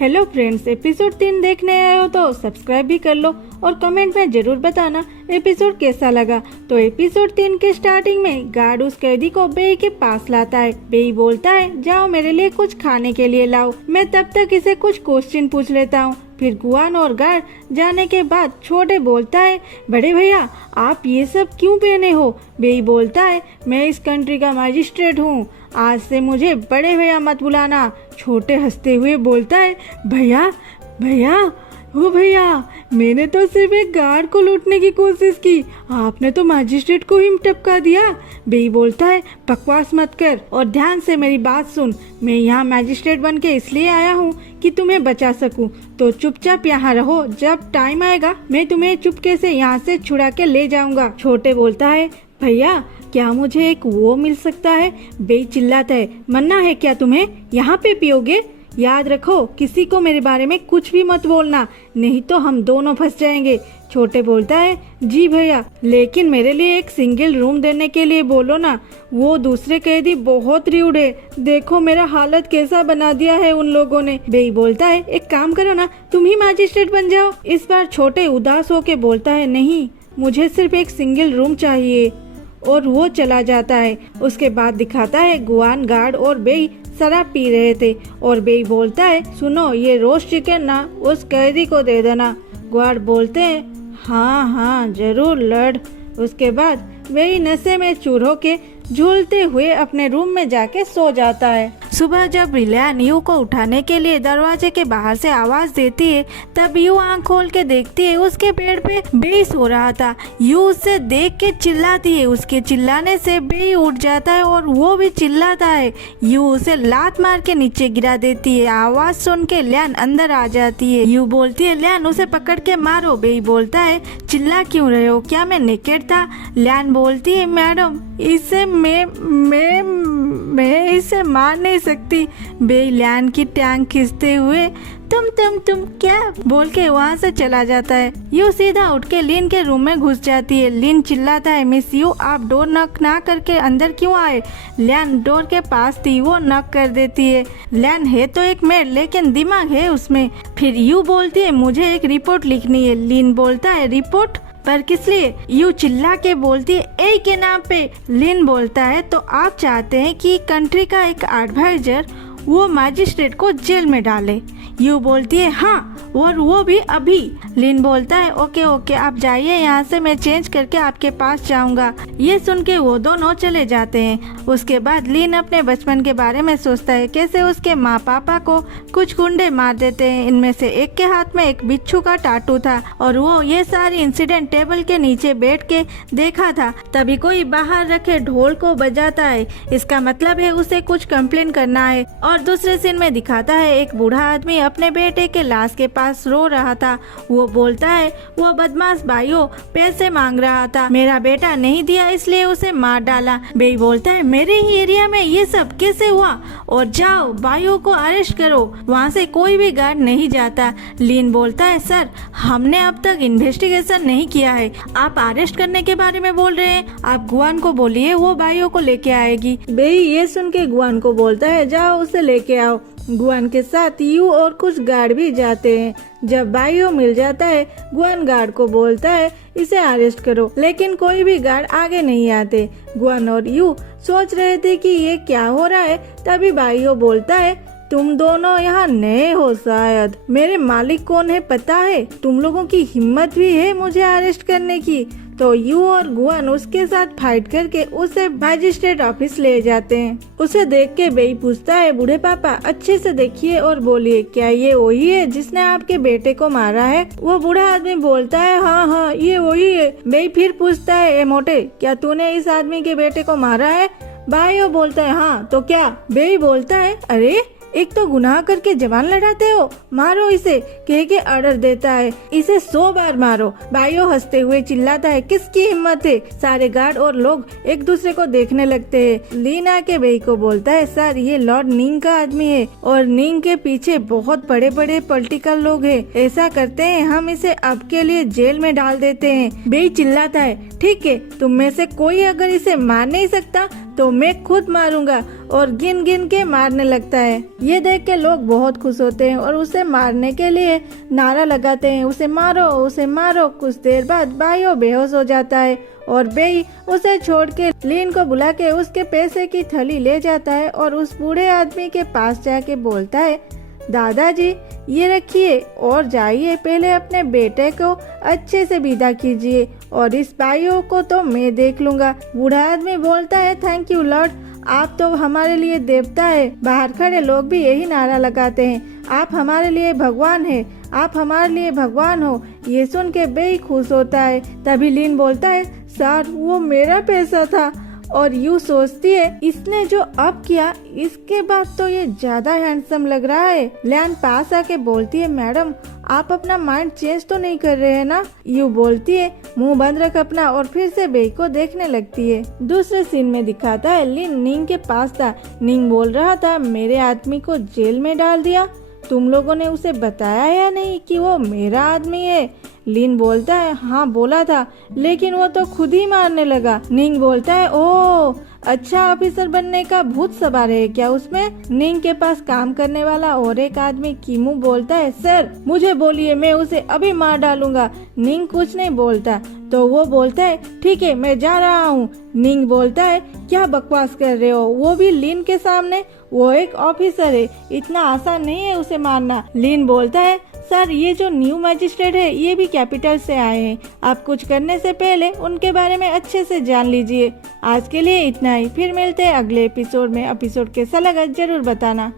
Hello friends, episode 3 देखने आए हो तो सब्सक्राइब भी कर लो और कमेंट में जरूर बताना एपिसोड कैसा लगा। तो एपिसोड 3 के स्टार्टिंग में गार्ड उस कैदी को बेई के पास लाता है। बेई बोलता है जाओ मेरे लिए कुछ खाने के लिए लाओ, मैं तब तक इसे कुछ क्वेश्चन पूछ लेता हूँ। फिर गुआन और गार्ड जाने के बाद छोटे बोलता है बड़े भैया आप ये सब क्यों पहने हो। बेई बोलता है मैं इस कंट्री का मजिस्ट्रेट हूँ, आज से मुझे बड़े भैया मत बुलाना। छोटे हंसते हुए बोलता है भैया भैया ओ भैया, मैंने तो सिर्फ एक गार्ड को लूटने की कोशिश की, आपने तो मजिस्ट्रेट को ही टपका दिया। बेई बोलता है बकवास मत कर और ध्यान से मेरी बात सुन, मैं यहाँ मजिस्ट्रेट बन के इसलिए आया हूँ कि तुम्हें बचा सकूं, तो चुपचाप यहाँ रहो, जब टाइम आएगा मैं तुम्हें चुपके से यहाँ से छुड़ा के ले जाऊंगा। छोटे बोलता है भैया क्या मुझे एक वो मिल सकता है। बेई चिल्लाता है मन्ना है क्या तुम्हें, यहाँ पे पियोगे। याद रखो किसी को मेरे बारे में कुछ भी मत बोलना, नहीं तो हम दोनों फंस जाएंगे। छोटे बोलता है जी भैया, लेकिन मेरे लिए एक सिंगल रूम देने के लिए बोलो ना, वो दूसरे कैदी बहुत र्यूड है, देखो मेरा हालत कैसा बना दिया है उन लोगों ने। बेई बोलता है एक काम करो ना, तुम ही मजिस्ट्रेट बन जाओ। इस बार छोटे उदास होके बोलता है नहीं, मुझे सिर्फ एक सिंगल रूम चाहिए, और वो चला जाता है। उसके बाद दिखाता है गुआन, गार्ड और बेई शराब पी रहे थे और बेई बोलता है सुनो ये रोस्ट चिकन ना उस कैदी को दे देना। गार्ड बोलते हैं हाँ जरूर लड़। उसके बाद बेई नशे में चूर होके झूलते हुए अपने रूम में जाके सो जाता है। सुबह जब रिलान यू को उठाने के लिए दरवाजे के बाहर से आवाज देती है, तब यू आंख खोल के देखती है उसके पेड़ पे बेई सो रहा था। यू उसे देख के चिल्लाती है, उसके चिल्लाने से बेई उठ जाता है और वो भी चिल्लाता है। यू उसे लात मार के नीचे गिरा देती है। आवाज सुन के लियान अंदर आ जाती है। यू बोलती है लियान उसे पकड़ के मारो। बेई बोलता है चिल्ला क्यों रहे हो, क्या मैं नेकेड था। लियान बोलती है मैडम इसे मैं इसे मार नहीं सकती। बेई लियान की टांग खींचते हुए तुम क्या बोल के वहाँ से चला जाता है। यू सीधा उठ के लिन के रूम में घुस जाती है। लिन चिल्लाता है मिस यू आप डोर नॉक ना करके अंदर क्यों आए। लियान डोर के पास थी, वो नॉक कर देती है। लियान है तो एक मेड लेकिन दिमाग है उसमें। फिर यू बोलती है मुझे एक रिपोर्ट लिखनी है। लिन बोलता है रिपोर्ट पर किस लिए। यू चिल्ला के बोलती है ए के नाम पे। लिन बोलता है तो आप चाहते हैं कि कंट्री का एक एडवाइजर वो मजिस्ट्रेट को जेल में डाले। यू बोलती है हाँ और वो भी अभी। लिन बोलता है ओके आप जाइए यहाँ से, मैं चेंज करके आपके पास जाऊंगा। ये सुन के वो दोनों चले जाते हैं। उसके बाद लिन अपने बचपन के बारे में सोचता है, कैसे उसके माँ पापा को कुछ गुंडे मार देते हैं। इनमें से एक के हाथ में एक बिच्छू का टाटू था और वो ये सारी इंसिडेंट टेबल के नीचे बैठ के देखा था। तभी कोई बाहर रखे ढोल को बजाता है, इसका मतलब है उसे कुछ कंप्लेन करना है। और दूसरे सीन में दिखाता है एक बूढ़ा आदमी अपने बेटे के लाश के पास रो रहा था। वो बोलता है वो बदमाश भाइयों पैसे मांग रहा था, मेरा बेटा नहीं दिया इसलिए उसे मार डाला। बेई बोलता है मेरे ही एरिया में ये सब कैसे हुआ, और जाओ भाइयों को अरेस्ट करो, वहाँ से कोई भी गार्ड नहीं जाता। लिन बोलता है सर हमने अब तक इन्वेस्टिगेशन नहीं किया है, आप अरेस्ट करने के बारे में बोल रहे हैं, आप गुआन को बोलिए वो भाइयों को लेके आएगी। बेई ये सुन के गुआन को बोलता है जाओ उसे लेके आओ। गुआन के साथ यू और कुछ गार्ड भी जाते हैं। जब बाइयो मिल जाता है गुआन गार्ड को बोलता है इसे अरेस्ट करो, लेकिन कोई भी गार्ड आगे नहीं आते। गुआन और यू सोच रहे थे कि ये क्या हो रहा है, तभी बाइयो बोलता है तुम दोनों यहाँ नए हो शायद, मेरे मालिक कौन है पता है, तुम लोगों की हिम्मत भी है मुझे अरेस्ट करने की। तो यू और गुआन उसके साथ फाइट करके उसे मजिस्ट्रेट ऑफिस ले जाते हैं। उसे देख के बेई पूछता है बूढ़े पापा अच्छे से देखिए और बोलिए क्या ये वही है जिसने आपके बेटे को मारा है। वो बूढ़ा आदमी बोलता है हाँ ये वही है। बेई फिर पूछता है ए मोटे क्या तूने इस आदमी के बेटे को मारा है। भाइयों बोलता है हाँ तो क्या। बेई बोलता है अरे एक तो गुनाह करके जवान लड़ाते हो, मारो इसे, कह के ऑर्डर देता है इसे 100 बार मारो। भाइयों हंसते हुए चिल्लाता है किसकी हिम्मत है। सारे गार्ड और लोग एक दूसरे को देखने लगते हैं। लीना के बेई को बोलता है सर ये लॉर्ड निंग का आदमी है और निंग के पीछे बहुत बड़े बड़े पॉलिटिकल लोग हैं, ऐसा करते हैं हम इसे अब के लिए जेल में डाल देते हैं। बेई चिल्लाता है ठीक है तुम में से कोई अगर इसे मार नहीं सकता तो मैं खुद मारूंगा, और गिन गिन के मारने लगता है। ये देख के लोग बहुत खुश होते हैं और उसे मारने के लिए नारा लगाते हैं, उसे मारो, उसे मारो। कुछ देर बाद बायो बेहोश हो जाता है और बेई उसे छोड़ के लिन को बुला के उसके पैसे की थैली ले जाता है और उस बूढ़े आदमी के पास जाके बोलता है, दादाजी ये रखिए और जाइए, पहले अपने बेटे को अच्छे से विदा कीजिए और इस बाइयों को तो मैं देख लूंगा। बूढ़ा आदमी बोलता है, थैंक यू लॉर्ड, आप तो हमारे लिए देवता है। बाहर खड़े लोग भी यही नारा लगाते हैं, आप हमारे लिए भगवान है, आप हमारे लिए भगवान हो। ये सुन के बेई खुश होता है। तभी लिन बोलता है, सर वो मेरा पैसा था। और यूँ सोचती है, इसने जो अब किया इसके बाद तो ये ज्यादा हैंडसम लग रहा है। लैन पास आके बोलती है, मैडम आप अपना माइंड चेंज तो नहीं कर रहे हैं ना? यूँ बोलती है, मुंह बंद रख अपना, और फिर से बेई को देखने लगती है। दूसरे सीन में दिखाता है लिन निंग के पास था। निंग बोल रहा था, मेरे आदमी को जेल में डाल दिया, तुम लोगों ने उसे बताया या नहीं कि वो मेरा आदमी है? लिन बोलता है, हाँ बोला था, लेकिन वो तो खुद ही मारने लगा। निंग बोलता है, ओह अच्छा, ऑफिसर बनने का भूत सवार है क्या उसमें? निंग के पास काम करने वाला और एक आदमी कीमू बोलता है, सर मुझे बोलिए, मैं उसे अभी मार डालूंगा। निंग कुछ नहीं बोलता तो वो बोलता है, ठीक है मैं जा रहा हूँ। निंग बोलता है, क्या बकवास कर रहे हो, वो भी लिन के सामने? वो एक ऑफिसर है, इतना आसान नहीं है उसे मारना। लिन बोलता है, सर ये जो न्यू मैजिस्ट्रेट है ये भी कैपिटल से आए हैं, आप कुछ करने से पहले उनके बारे में अच्छे से जान लीजिए। आज के लिए इतना ही, फिर मिलते हैं अगले एपिसोड में। एपिसोड कैसा लगा जरूर बताना।